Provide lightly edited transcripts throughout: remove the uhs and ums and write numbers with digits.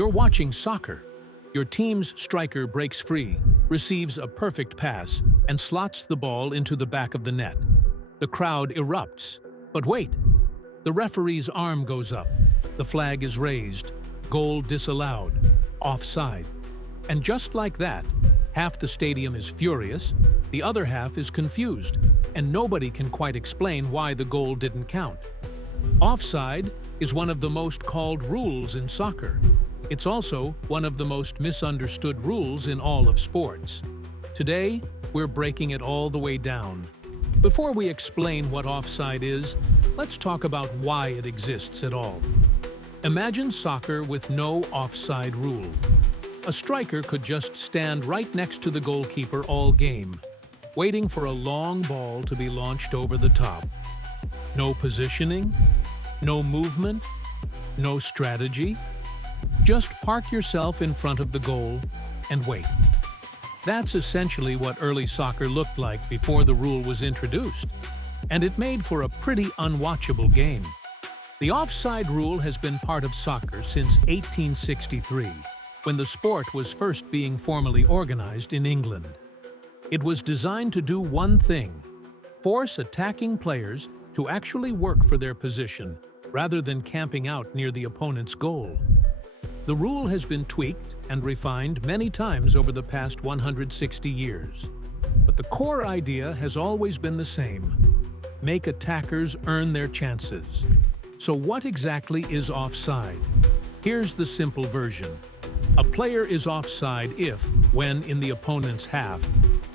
You're watching soccer. Your team's striker breaks free, receives a perfect pass, and slots the ball into the back of the net. The crowd erupts. But wait! The referee's arm goes up. The flag is raised. Goal disallowed. Offside. And just like that, half the stadium is furious, the other half is confused, and nobody can quite explain why the goal didn't count. Offside is one of the most called rules in soccer. It's also one of the most misunderstood rules in all of sports. Today, we're breaking it all the way down. Before we explain what offside is, let's talk about why it exists at all. Imagine soccer with no offside rule. A striker could just stand right next to the goalkeeper all game, waiting for a long ball to be launched over the top. No positioning, no movement, no strategy. Just park yourself in front of the goal and wait. That's essentially what early soccer looked like before the rule was introduced, and it made for a pretty unwatchable game. The offside rule has been part of soccer since 1863, when the sport was first being formally organized in England. It was designed to do one thing: force attacking players to actually work for their position, rather than camping out near the opponent's goal. The rule has been tweaked and refined many times over the past 160 years. But the core idea has always been the same: make attackers earn their chances. So what exactly is offside? Here's the simple version. A player is offside if, when in the opponent's half,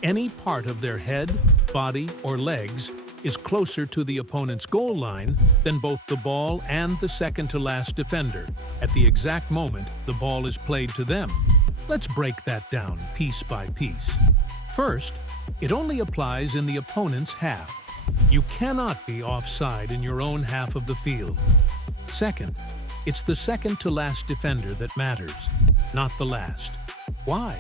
any part of their head, body, or legs is closer to the opponent's goal line than both the ball and the second-to-last defender at the exact moment the ball is played to them. Let's break that down piece by piece. First, it only applies in the opponent's half. You cannot be offside in your own half of the field. Second, it's the second-to-last defender that matters, not the last. Why?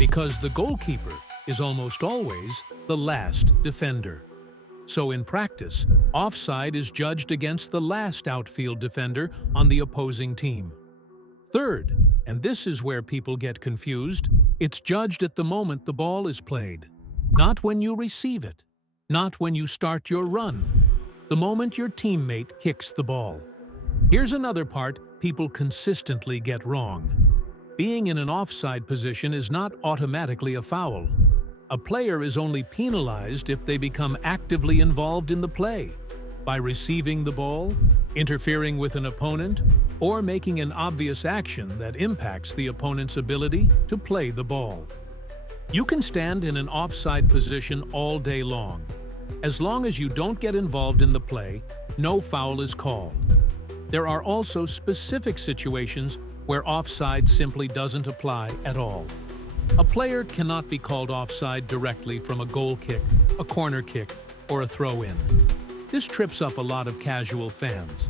Because the goalkeeper is almost always the last defender. So in practice, offside is judged against the last outfield defender on the opposing team. Third, and this is where people get confused, it's judged at the moment the ball is played, not when you receive it, not when you start your run, the moment your teammate kicks the ball. Here's another part people consistently get wrong. Being in an offside position is not automatically a foul. A player is only penalized if they become actively involved in the play, by receiving the ball, interfering with an opponent, or making an obvious action that impacts the opponent's ability to play the ball. You can stand in an offside position all day long. As long as you don't get involved in the play, no foul is called. There are also specific situations where offside simply doesn't apply at all. A player cannot be called offside directly from a goal kick, a corner kick, or a throw-in. This trips up a lot of casual fans.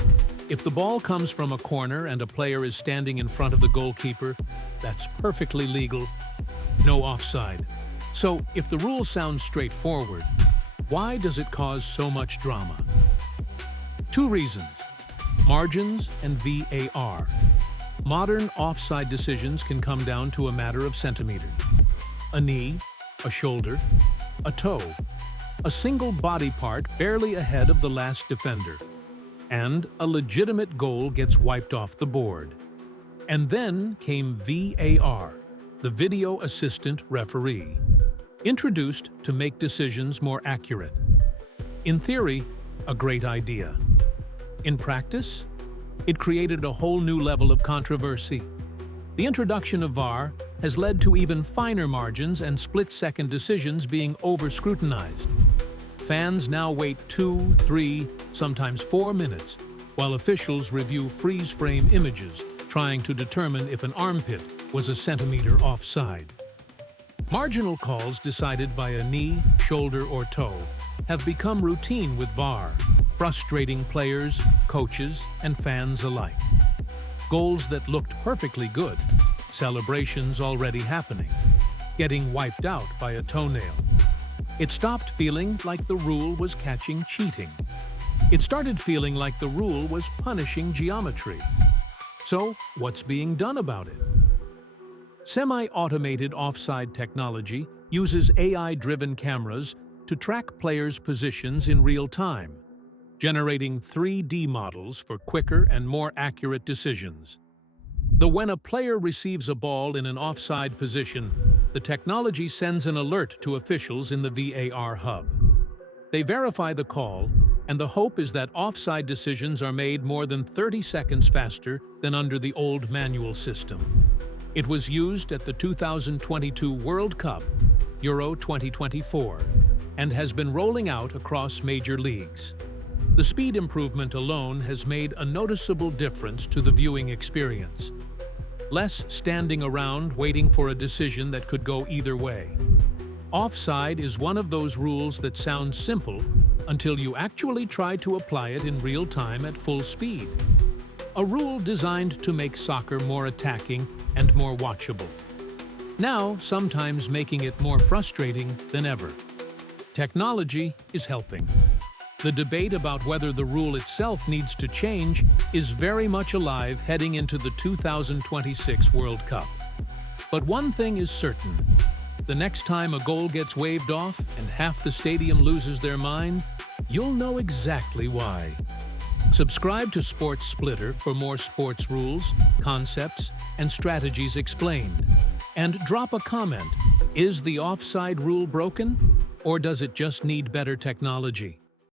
If the ball comes from a corner and a player is standing in front of the goalkeeper, that's perfectly legal, no offside. So, if the rule sounds straightforward, why does it cause so much drama? Two reasons: margins and VAR. Modern offside decisions can come down to a matter of centimeters. A knee, a shoulder, a toe, a single body part barely ahead of the last defender, and a legitimate goal gets wiped off the board. And then came VAR, the Video Assistant Referee, introduced to make decisions more accurate. In theory, a great idea. In practice, it created a whole new level of controversy. The introduction of VAR has led to even finer margins and split-second decisions being over-scrutinized. Fans now wait 2, 3, sometimes 4 minutes, while officials review freeze-frame images, trying to determine if an armpit was a centimeter offside. Marginal calls decided by a knee, shoulder, or toe have become routine with VAR, frustrating players, coaches, and fans alike. Goals that looked perfectly good, celebrations already happening, getting wiped out by a toenail. It stopped feeling like the rule was catching cheating. It started feeling like the rule was punishing geometry. So, what's being done about it? Semi-automated offside technology uses AI-driven cameras to track players' positions in real time, generating 3D models for quicker and more accurate decisions. When a player receives a ball in an offside position, the technology sends an alert to officials in the VAR hub. They verify the call, and the hope is that offside decisions are made more than 30 seconds faster than under the old manual system. It was used at the 2022 World Cup, Euro 2024, and has been rolling out across major leagues. The speed improvement alone has made a noticeable difference to the viewing experience. Less standing around waiting for a decision that could go either way. Offside is one of those rules that sounds simple until you actually try to apply it in real time at full speed. A rule designed to make soccer more attacking and more watchable. Now, sometimes making it more frustrating than ever. Technology is helping. The debate about whether the rule itself needs to change is very much alive heading into the 2026 World Cup. But one thing is certain. The next time a goal gets waved off and half the stadium loses their mind, you'll know exactly why. Subscribe to Sports Splitter for more sports rules, concepts, and strategies explained. And drop a comment. Is the offside rule broken? Or does it just need better technology?